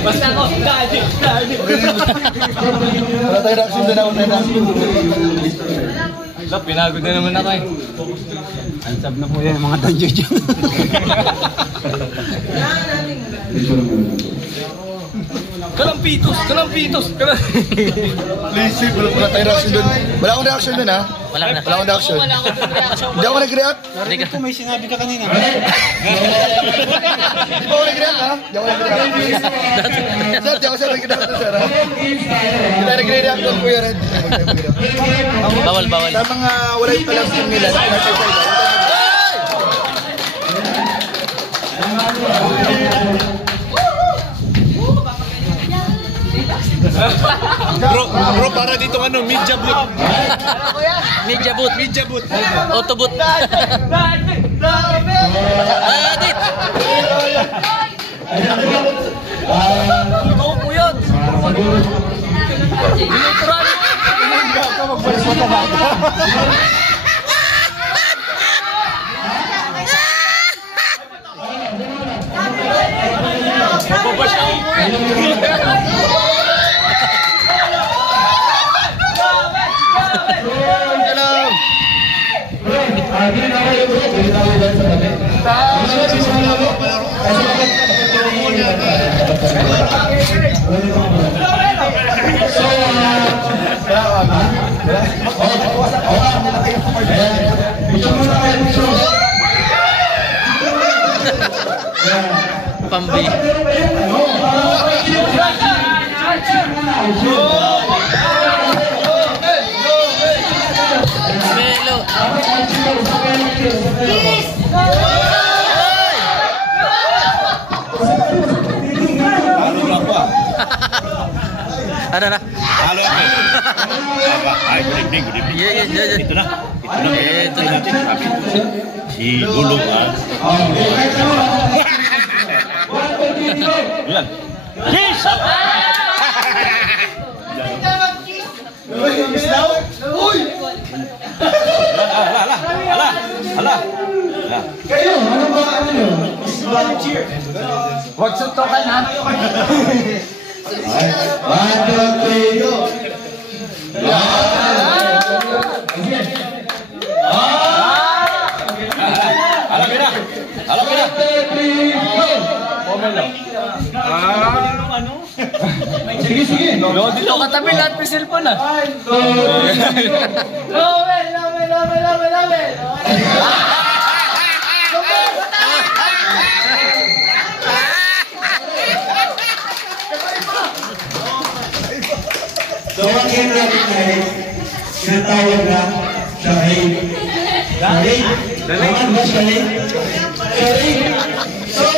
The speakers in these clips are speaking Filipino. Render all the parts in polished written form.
Basta ako, dali. Wala tayo reaction doon ako na. Wala, pinagod na naman ako eh. Ansab na po yan, mga tanjay dyan. Kalampitos! Please, wala tayo reaction doon. Wala akong reaction doon ha. Wala akong reaction. Hindi ako nag-react. Hindi ko may sinabi ka kanina. Hindi ba ako nag-react ha? Hindi ako nag-react. Sir, di ako sir nag-react doon sir ha. Hindi tayo nag-react doon kuya Red. Bawal. Sa mga wala yung palasin nila. Bro, para dito ano, media boot. Media boot. Autoboot. Adit! Ikaw po yun! Inuturan mo! Pambi. Melo. Ano na? Halo ako. Ay, good evening. Yeah. Ito na. Ito na. Si Lulong Yan. Kiss! Hala. Kayo, ano ba ano nyo? Volunteer. Huwag suntukan ha. 1, 2, 3, go! Alam mo na. Sige. Dito katabi lahat may cellphone ah. Love. So, ang game natin ay sinatawag na Shahid. Shahid? Tawag ba Shahid? Shahid! So,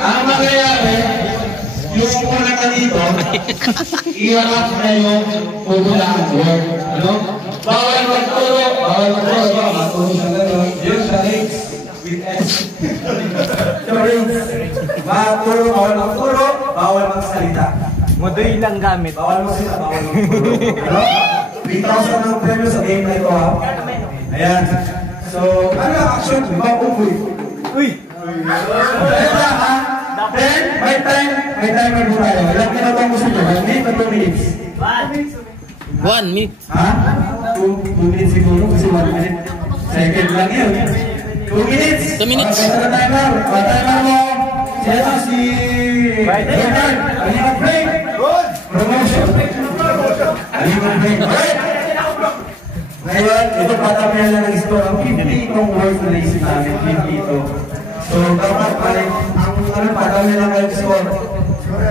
ang mangyayari, yung una ka dito, iharap na yung pupulaan word. Ano? Bawal magturo. Magturo sa gano'n. Yung Shahid with S. Sorry. Bawal magturo, bawal magsalita. Modoy lang gamit. Bawal mo sila, bawal mo puro. Ano? 3,000 ang premyo sa game na ito ha. Ayan. So, ano ang action? Mapupoy. Uy! Ito ha. Then, may timer mo tayo. Ilang kinabang mo sila? 1 minute or 2 minutes? 1 minute. Ha? 2 minutes siguro kasi 1 minute. Second lang yun. 2 minutes. 2 minutes. Timer mo. Sino si... Bernard. Aling mag-break. Promotion. Aling mag-break. Ngayon, ito patapin lang ng score. Ang 50 itong words na naisip namin. 50 ito. So, dapat pala, ang patapin lang ng score.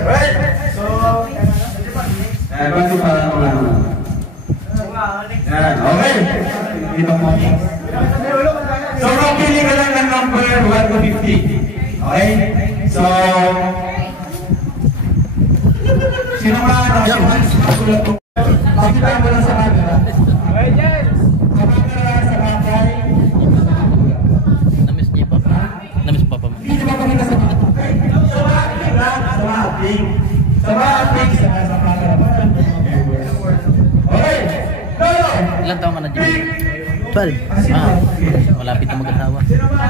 Right? So, bago para mga okay. Ito mo. So, pili ka lang ng number 1 to 50. Okay? So, sino ba ano? Sulat ko. Pakita mo lang sa camera. Okay, Jens! Sa camera, sa kakay. Namiss niya pa. Namiss pa pa mo. Hindi ba pakita sa camera? Sa mating lang. Sa mating. Sa mating. Sa camera. Okay. Go! Ilan taong ka na dyan? 12. Malapit na mag-asawa. Sino ba?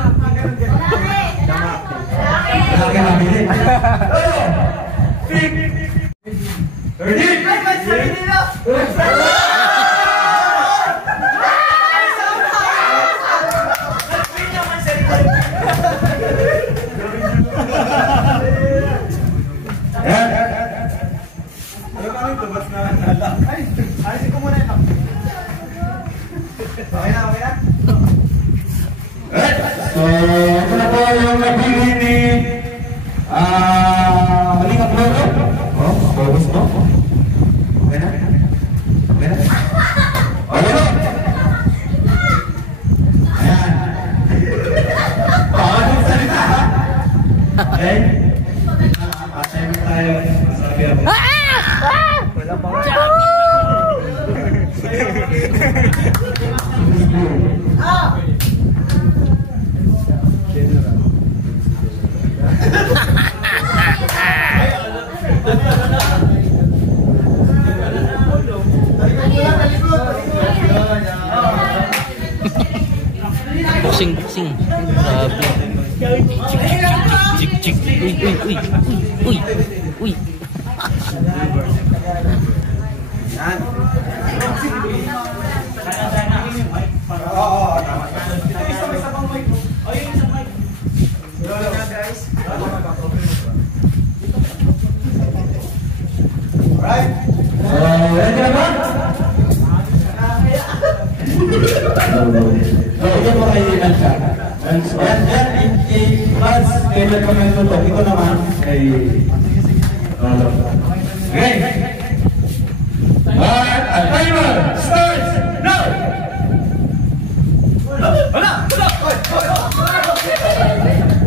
So, ito na po yung napili ni Malingap Logo. Oh, focus mo. Okay na? Okay na? Okay na? Ayan. Bawal yung salita, ha? Okay? Pasayang tayo. Masabi ako. Wala pa nga. Boxing. Grabe. Jik. Uy. Alright. Ready na ba? So, ito mo kailan siya. Yan, i-pads kay recommend mo to. Ito naman kay okay. Alright, timer starts now! Wala!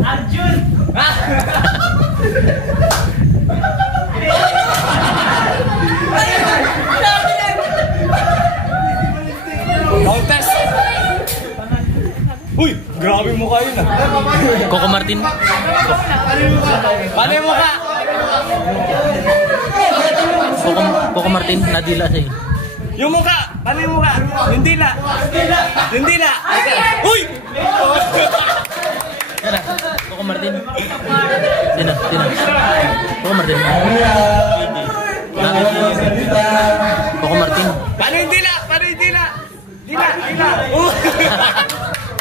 Arjun! Contest! Uy! Grabe mukha yun ah! Coco Martin. Paano yung mukha? Coco Martin, nadila siya. Yung mukha! Paano yung mukha? Yung dila! Uy! Yan na, Coco Martin. Sino? Coco Martin. Coco Martin. Paano yung dila? Dila!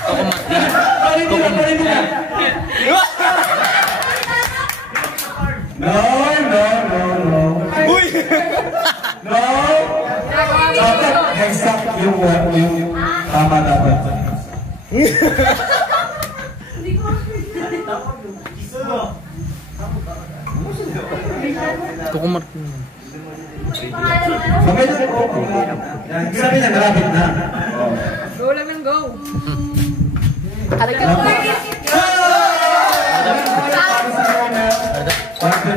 Coco Martin. No. Uy! No! Dapat exact yung tama dapat. Coco Martin. Sabay na po. Sabi niya, malapit na. Go lang ng go.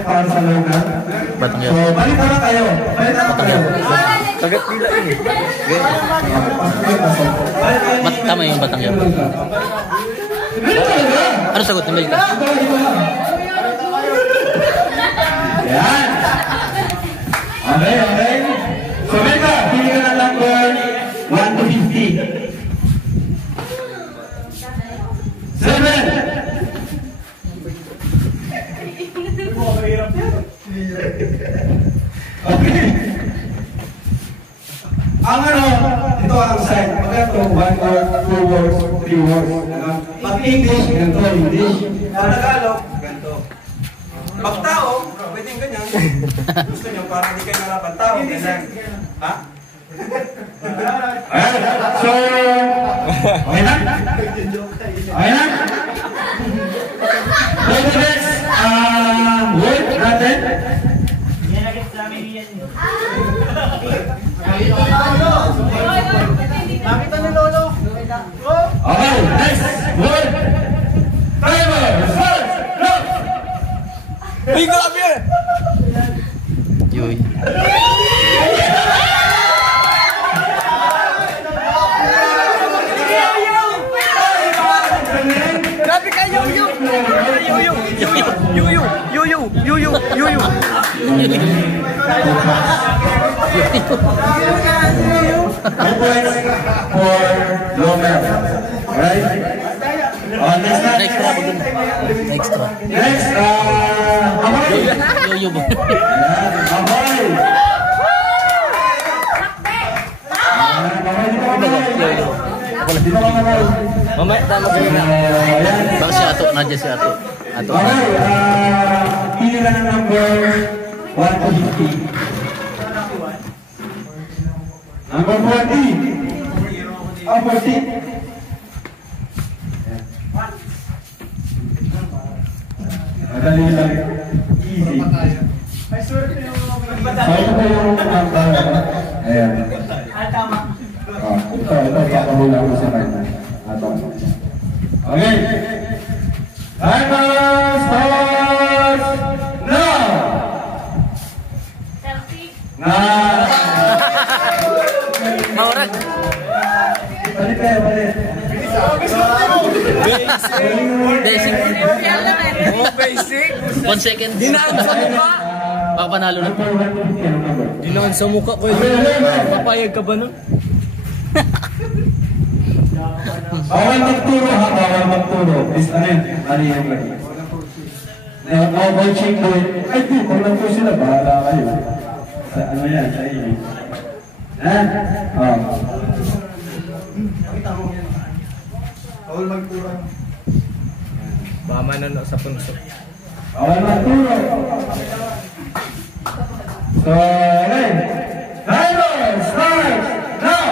Para sa lona. Batang So, yan. balik na kayo. Batang yan. Tagat nila eh. Tama yung batang yan. Ano sagot ni Melka? Yan. Okay. So, Melka, pili ka ng number 1 to 50. 7. Okay. Ang ito ang sign. Pagka 1 word, 2 words, 3 words. Pag English, ganito, English. Pag Tagalog, ganito. Pag tao, pwedeng ganyan. Gusto nyo, para hindi kayo narapan tao, ganyan. Ha? Ayan. So, okay na? Okay na? So, the next word natin. Nakita ni Lolo. Okay, next word. Timer, start, go! Uy, grabe yun! Yoy. Grabe ka, yo-yo! Yo-yo! 2 points for Lomer. Alright? Next na. Extra po dun. Extra. Next, Amoy. Yoyo ba? Amoy. Yoyo. Dito ka naman. Mamaya tama ko na. Baka si Ato, nadya si Ato. Ato. Okay, pili ka ng number 1 to 50. Number 40. 40. Madali lang. Easy. So, ito po yung number. Ayan. Ito, kakahula ko sa kanya. Okay. Timer starts now! Maurag. Balik kayo, balik. Basic. Basic. 1 second. Dinaan sa mukha. Baka panalo na. Dinaan sa mukha ko. Papayag ka ba nun? Bawal magturo ha, bawal magturo. Please, mali yung lagi. Bawal check ko yun. Ay, di, kung lang po sila, bahala kayo. Sa ano yan, sa inyo. Ha? Bawal magturo. Baka manano sa punso. Bawal magturo. So, okay. Timer starts now!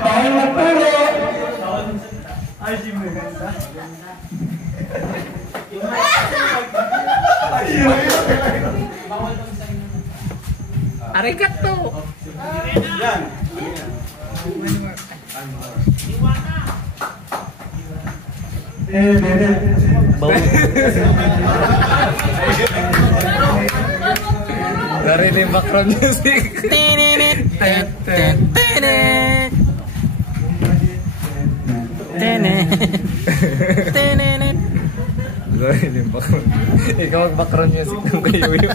Bawal magturo. Ay, si Meganda. Arigato! Yan. Bau. Narinig yung background music. Narinig yung background. Ikaw mag-background music ng kayo yun.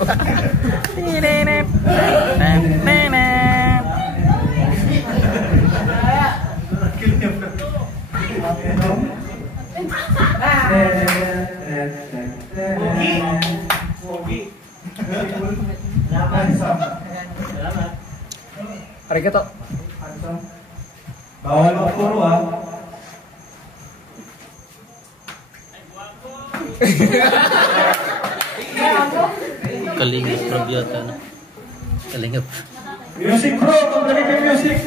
Arigato. Bawal magturo ha. Kalingap Prabyata na. Kalingap. Music bro, kumbalit yung music.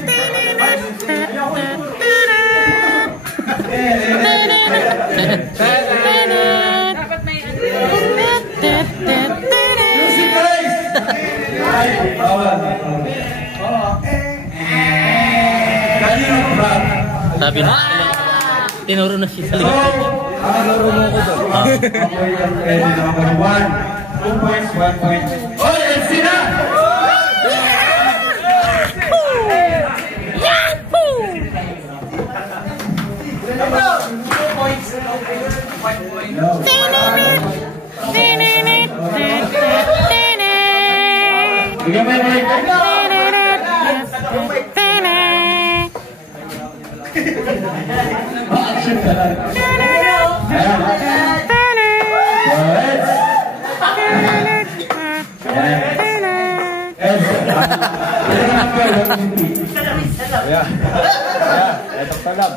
Dapat may Music guys! Ay, bawal. Kalingap rap. Sabi na. Tinuro na siya. So, Nuro mo ko doon. okay, number 1. 2 points, 1 point. Oh, LC na! Bigyan mo yung mic. Action ka lang. Ayan. Alright. Ito talab.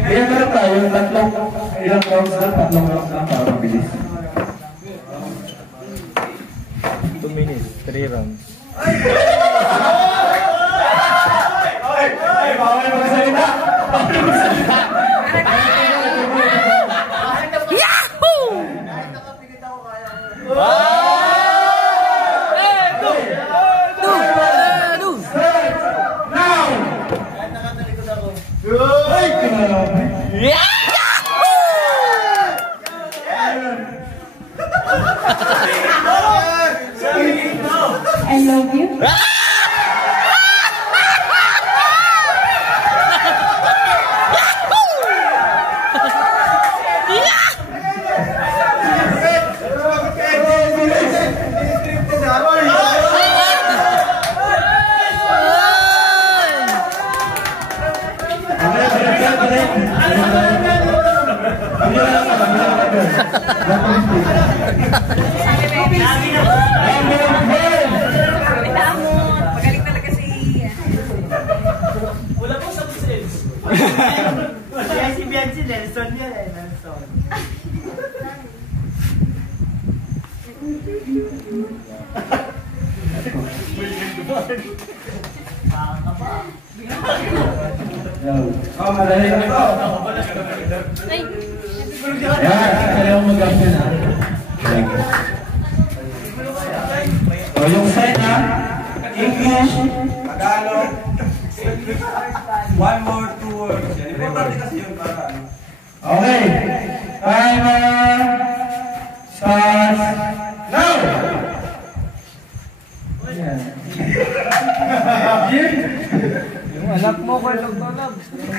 Kaya meron tayo, ilang rounds na, tatlong rounds na para mabilis. 2 minutes, 3 rounds. Ay, bawal magsalita! Bawal magsalita! Yahoo! I love you. Magaling talaga si Ian. Wala po sa sales. Kaya si Bianchi, Nelson yan eh. Nelson. Oh, madali na ito. Ayan, kaya mo mag-action ha. So, yung set ha, English, Tagalog, one word, two words. Importante kasi yun para ano. Okay. Timer starts now! Yung anak mo, kalog na lang. Sige na!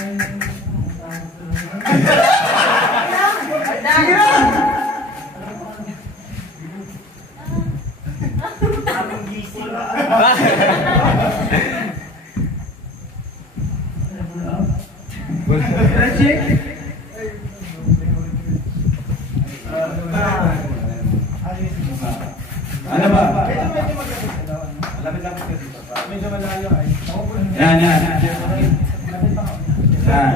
Ano ba? Medyo malayo ay. Yan, yan. Yan.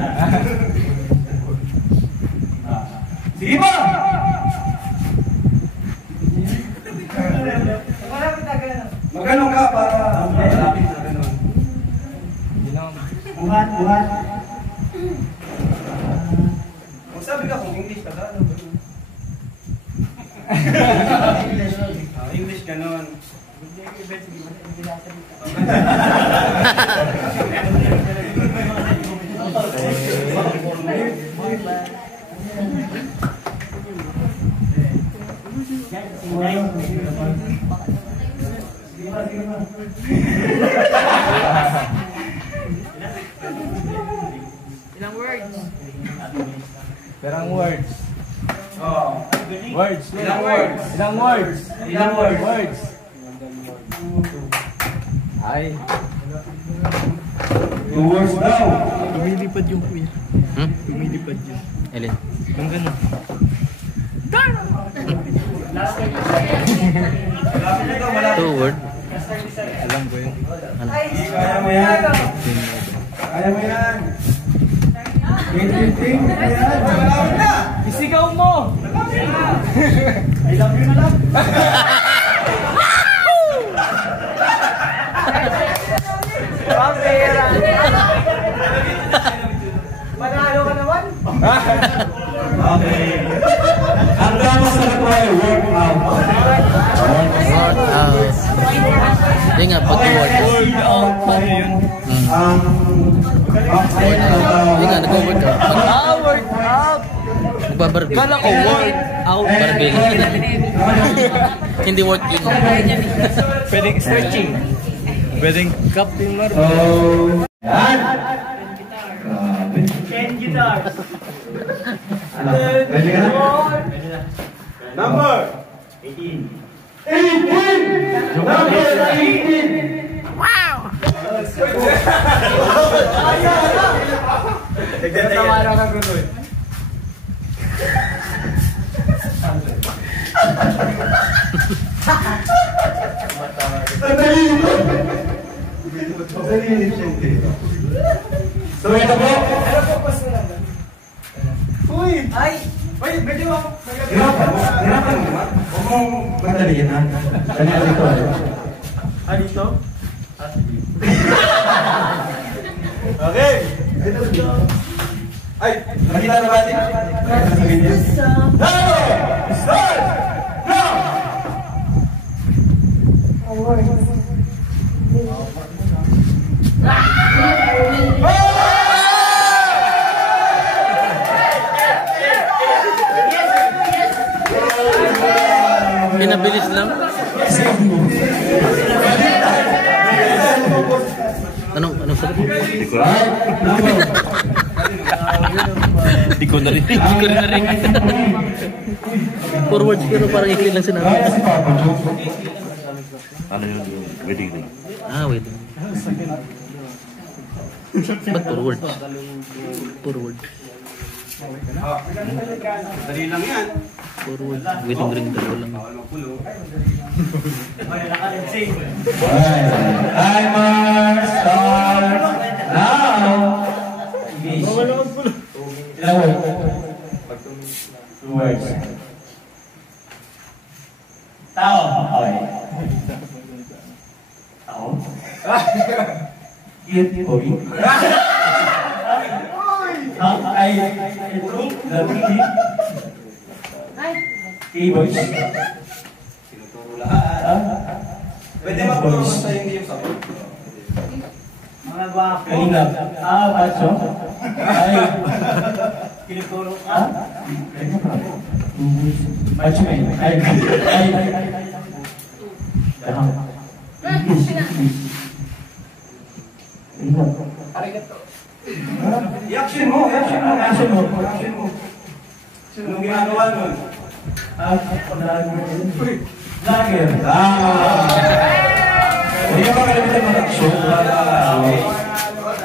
Sige pa! Magano ka para malapit sa ganun. Buhat, buhat. Magsabi ka kung English ka gano'n. English gano'n. Ilang words? Perang words. Oh. Words. Ilang words? Ilang words. Ilang words? Words. Ay. 2 words daw. Lumilipad yung kuya. Lumilipad yun. Alin? Yung gano'n. Two word. Alam ko yun. Kaya mo yan. Kaya mo yan. 8:15. Malapit na. Isigaw mo! I love you na lang. Pambira! Manalo ka naman? Okay. Ang damas na ko ay workout. Work out. Hindi nga, pag-work. Workout pa rin. Ang Hindi nga, nag-work out. Work out! Nagbabarbil. Kala ko work out. Barbil. Hindi working. Pwedeng stretching. Pwedeng Captain Marvel. So, yan. Grabe. 10 guitars. Ano? Ready ka na? Number 18. 18! Number 18! Nagtatawaran ka guloy. So ito po. Uy! Ay! Wait, medyo ako. Hirapan mo. Hirapan mo. Huwag mong madaliin ha. Kanya dito. Ah, dito? Okay. Ay, nakita na ba natin? Nasa video. Start! Now! Pinabilis lang. Anong sabi? Hindi ko narinig. Hindi ko narinig. Forwards pero parang ikli lang sinabi. Ano yun, yung wedding ring? Ah, wait. Ba't forward? Forward. Dali lang yan. Forward. Wedding ring, dalawa lang. Timer start now. Ilang words? 2 words. Tao. Okay. Tao. Cute boy. Ay, ito. Lamig. Keyboards. Tinuturo lahat. Pwede magturo sa hindi yung sagot. Mga gwapo. Kalingap. Macho. Ay. Tinuturo ka. Macho man. Ay. Dahang. I-action mo. Anong ginagawa nun? Vlogger. Hindi ka ba kalimitan mag-action?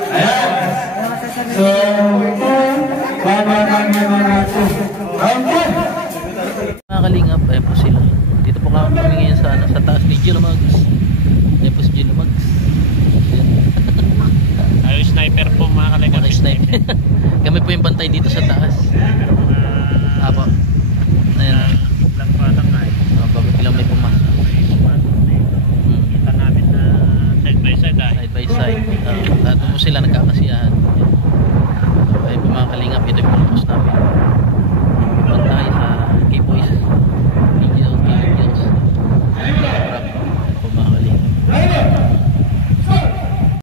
Ayan. So, Mga kalingap, ayan po sila. Dito po kami ngayon sa taas ni Gilomags. Ayan po si Gilomags. Ay, sniper po mga kalingap. Mga sniper. Kami po yung bantay dito sa taas. Apo. Ayan. Lang pa lang nga eh. Bago bilang may pumasok. Kita namin na side by side ah. Side by side. At po sila nagkakasiyahan. Ayan po mga kalingap. Ito yung purpose namin.